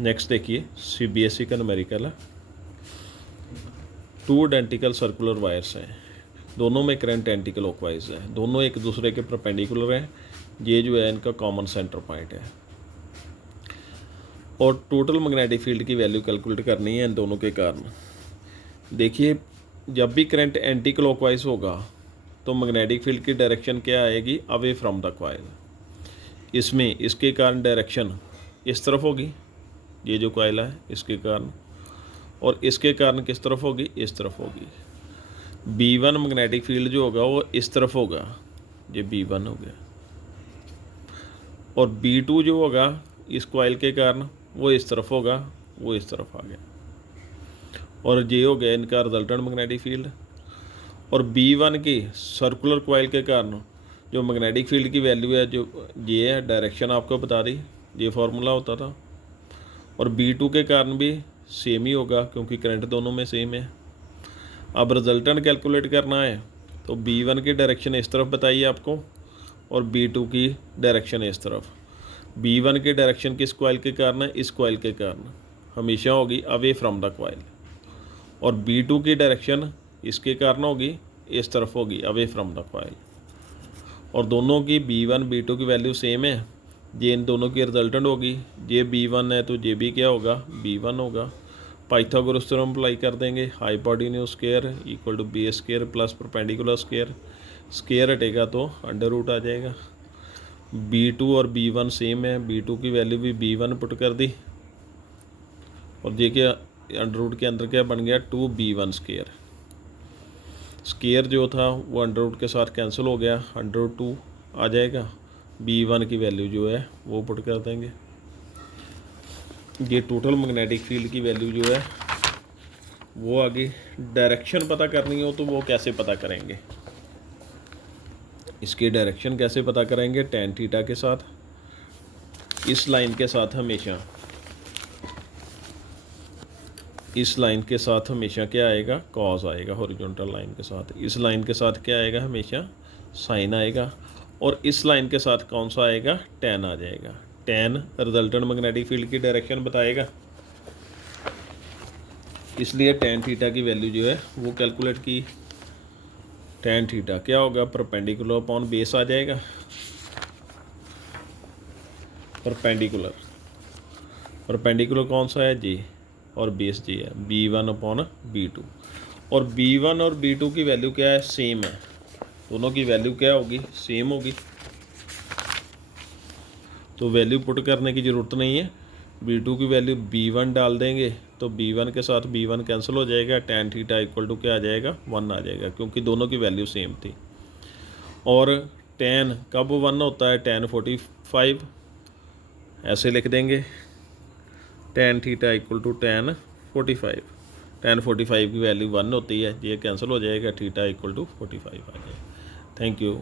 Next देखिए CBSE का numerical है। 2 आइडेंटिकल सर्कुलर वायर्स हैं, दोनों में करंट एंटी क्लॉकवाइज है, दोनों एक दूसरे के परपेंडिकुलर हैं। ये जो है इनका कॉमन सेंटर पॉइंट है और टोटल मैग्नेटिक फील्ड की वैल्यू कैलकुलेट करनी है इन दोनों के कारण। देखिए जब भी करंट एंटी क्लॉकवाइज होगा तो मैग्नेटिक फील्ड की डायरेक्शन क्या आएगी, अवे फ्रॉम द कॉइल। इसमें इसके कारण डायरेक्शन इस तरफ होगी, ये जो कॉइल है इसके कारण, और इसके कारण किस तरफ होगी, इस तरफ होगी। B1 मैग्नेटिक फील्ड जो होगा वो इस तरफ होगा, ये B1 हो गया, और B2 जो होगा इस कॉइल के कारण वो इस तरफ होगा, वो इस तरफ आ गया, और ये हो गया इनका रिजल्टेंट मैग्नेटिक फील्ड। और B1 की सर्कुलर कॉइल के कारण जो मैग्नेटिक फील्ड की वैल्यू है, जो ये है डायरेक्शन आपको बता दी, ये फार्मूला होता था। और B2 के कारण भी सेम ही होगा क्योंकि करंट दोनों में सेम है। अब रिजल्टेंट कैलकुलेट करना है तो B1 की डायरेक्शन इस तरफ बताइए आपको और B2 की डायरेक्शन इस तरफ। B1 की डायरेक्शन किस कॉइल के कारण है, इस कॉइल के कारण हमेशा होगी अवे फ्रॉम द कॉइल, और B2 की डायरेक्शन इसके कारण होगी इस तरफ होगी, अवे फ्रॉम द कॉइल। और दोनों की B1 B2 की वैल्यू सेम है, ये इन दोनों की रिजल्टेंट होगी। ये B1 है तो ये भी क्या होगा, B1 होगा। पाइथागोरस थ्योरम अप्लाई कर देंगे, hypotenuse square equal to base square plus perpendicular square, square हटेगा तो अंडर रूट आ जाएगा। B2 और B1 सेम है, B2 की वैल्यू भी B1 पुट कर दी, और ये क्या अंडर रूट के अंदर क्या बन गया, 2B1 स्क्वायर। स्क्वायर जो था वो अंडर रूट के साथ कैंसिल हो गया, अंडर रूट 2 आ जाएगा। B1 की वैल्यू जो है वो पुट कर देंगे। ये टोटल मैग्नेटिक फील्ड की वैल्यू जो है वो आगे डायरेक्शन पता करनी हो तो वो कैसे पता करेंगे, इसकी डायरेक्शन कैसे पता करेंगे, tan थीटा के साथ, इस लाइन के साथ हमेशा, इस लाइन के साथ हमेशा क्या आएगा, कॉस आएगा हॉरिजॉन्टल लाइन के साथ। इस लाइन के साथ क्या आएगा, हमेशा साइन आएगा, और इस लाइन के साथ कौन सा आएगा, tan आ जाएगा। tan रिजल्टेंट मैग्नेटिक फील्ड की डायरेक्शन बताएगा, इसलिए tan थीटा की वैल्यू जो है वो कैलकुलेट की। tan थीटा क्या होगा, परपेंडिकुलर अपॉन बेस आ जाएगा, परपेंडिकुलर, परपेंडिकुलर कौन सा है, जी, और बेस जी है, B1 अपॉन B2। और B1 और B2 की वैल्यू क्या है, सेम है, दोनों की वैल्यू क्या होगी, सेम होगी, तो वैल्यू पुट करने की ज़रूरत नहीं है। B2 की वैल्यू B1 डाल देंगे तो B1 के साथ B1 कैंसिल हो जाएगा, tan थीटा इक्वल टू क्या आ जाएगा, 1 आ जाएगा, क्योंकि दोनों की वैल्यू सेम थी। और tan कब 1 होता है, tan 45, ऐसे लिख देंगे, tan theta equal to tan 45, tan 45 की वैल्यू 1 होती है, ये कैंसिल हो जाएगा, थीटा इक्वल टू 45 आ जाएगा। Thank you.